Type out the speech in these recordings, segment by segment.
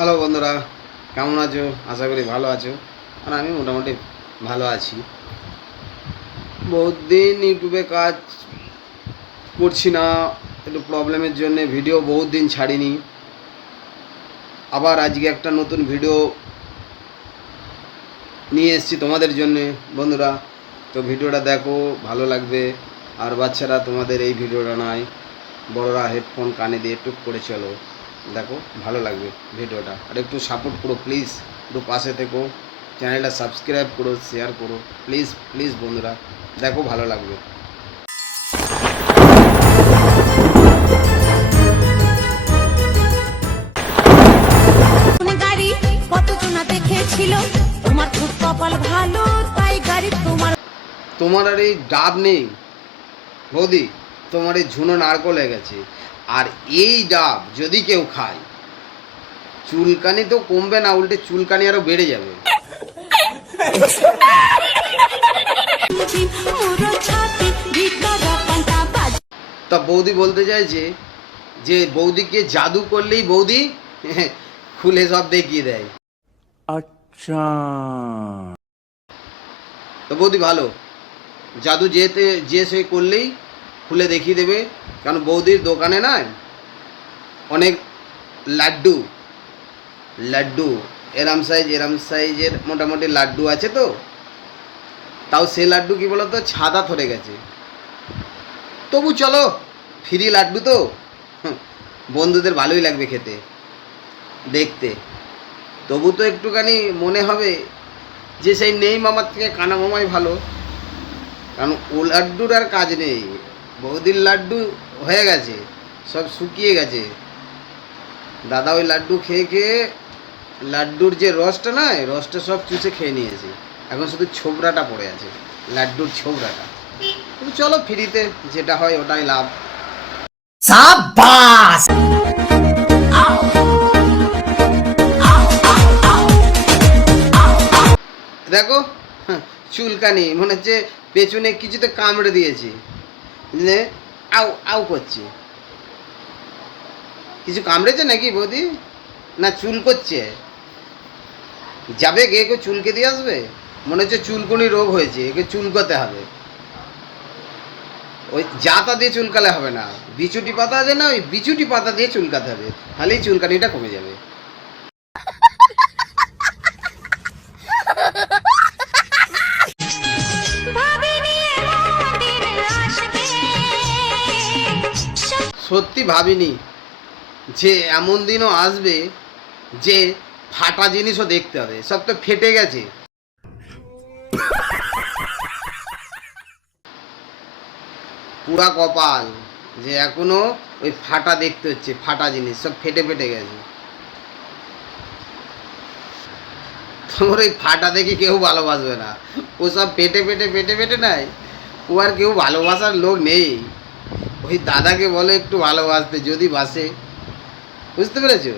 Hello বন্ধুরা, কেমন আছো? আশা করি ভালো আছো। আর আমি মোটামুটি ভালো আছি। বহুত দিন ইউটিউবে কাজ করছি না, একটু প্রবলেমের জন্য ভিডিও বহুত দিন ছাড়িনি। আবার আজকে একটা নতুন ভিডিও নিয়ে এসেছি তোমাদের জন্যে বন্ধুরা। তো ভিডিওটা দেখো, ভালো লাগবে। আর বাচ্চারা তোমাদের এই ভিডিওটা নয়, বড়রা হেডফোন কানে দিয়ে টুক করে চলো, দেখো ভালো লাগবে ভিডিওটা। আর একটু সাপোর্ট করো প্লিজ, একটু পাশে থেকো, চ্যানেলটা সাবস্ক্রাইব করো, শেয়ার করো প্লিজ প্লিজ বন্ধুরা, দেখো ভালো লাগবে। তোমার আর এই ডাব নেই বৌদি, তোমার এই ঝুনো নারকল হয়ে গেছে। আর এই ডাব যদি কেউ খায়, চুলকানি তো কমবে না, উল্টে চুলকানি আরো বেড়ে যাবে। তা বৌদি বলতে চাইছে যে বৌদিকে জাদু করলেই বৌদি খুলে সব দেখিয়ে দেয়। আচ্ছা, তো বৌদি ভালো, জাদু যেতে যে সে করলেই খুলে দেখিয়ে দেবে। কারণ বৌদির দোকানে না অনেক লাড্ডু লাড্ডু এরম সাইজের মোটামুটি লাড্ডু আছে। তো তাও সে লাড্ডু কি বলতো, ছাদা ধরে গেছে। তবু চলো, ফ্রি লাড্ডু তো বন্ধুদের ভালোই লাগবে খেতে দেখতে। তবু তো একটুখানি মনে হবে যে সেই নেই মামার থেকে কানা মামাই ভালো। কারণ ও লাড্ডুর আর কাজ নেই, বৌদির লাড্ডু হয়ে গেছে, সব শুকিয়ে গেছে। দাদা ওই লাড্ডু খেয়ে খেয়ে লাড্ডুর যে রসটা না, রসটা সব চুষে খেয়ে নিয়েছে। এখন শুধু ছোবরাটা পড়ে আছে, লাড্ডুর ছোবরাটা। কিন্তু চলো, ফ্রিতে যেটা হয় ওটাই লাভ। সাবাস। দেখো চুলকানি মনে হচ্ছে পেছনে কিছুতে কামড়ে দিয়েছে, বুঝলে? আউ আউ করছে। কিছু কামড়েছে নাকি বৌদি? না চুল করছে? যাবে গে একে চুলকে দিয়ে আসবে? মনে হচ্ছে চুলকুনি রোগ হয়েছে, একে চুলকোতে হবে। ওই জাতা দিয়ে চুলকালে হবে না, বিচুটি পাতা আছে না, ওই বিচুটি পাতা দিয়ে চুলকাতে হবে, তাহলেই চুলকানিটা কমে যাবে। সত্যি ভাবিনি যে এমন দিনও আসবে যে ফাটা জিনিসও দেখতে হবে, সব তো ফেটে গেছে। পুরা কপাল যে এখনো ওই ফাটা দেখতে হচ্ছে, ফাটা জিনিস সব ফেটে ফেটে গেছে। তোমার ওই ফাটা দেখে কেউ ভালোবাসবে না, ও সব পেটে পেটে পেটে পেটে নাই, ও আর কেউ ভালোবাসার লোক নেই। ওই দাদাকে বলো একটু ভালোবাসতে, যদি বাসে, বুঝতে পেরেছো?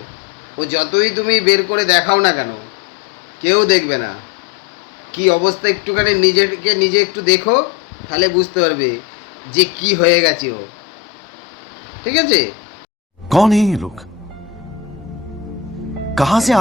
ও যতই তুমি বের করে দেখাও না কেন, কেউ দেখবে না। কি অবস্থা একটুখানি নিজেকে নিজে একটু দেখো, তাহলে বুঝতে পারবে যে কি হয়ে গেছে ও। ঠিক আছে? कौन है ये लोग? कहां से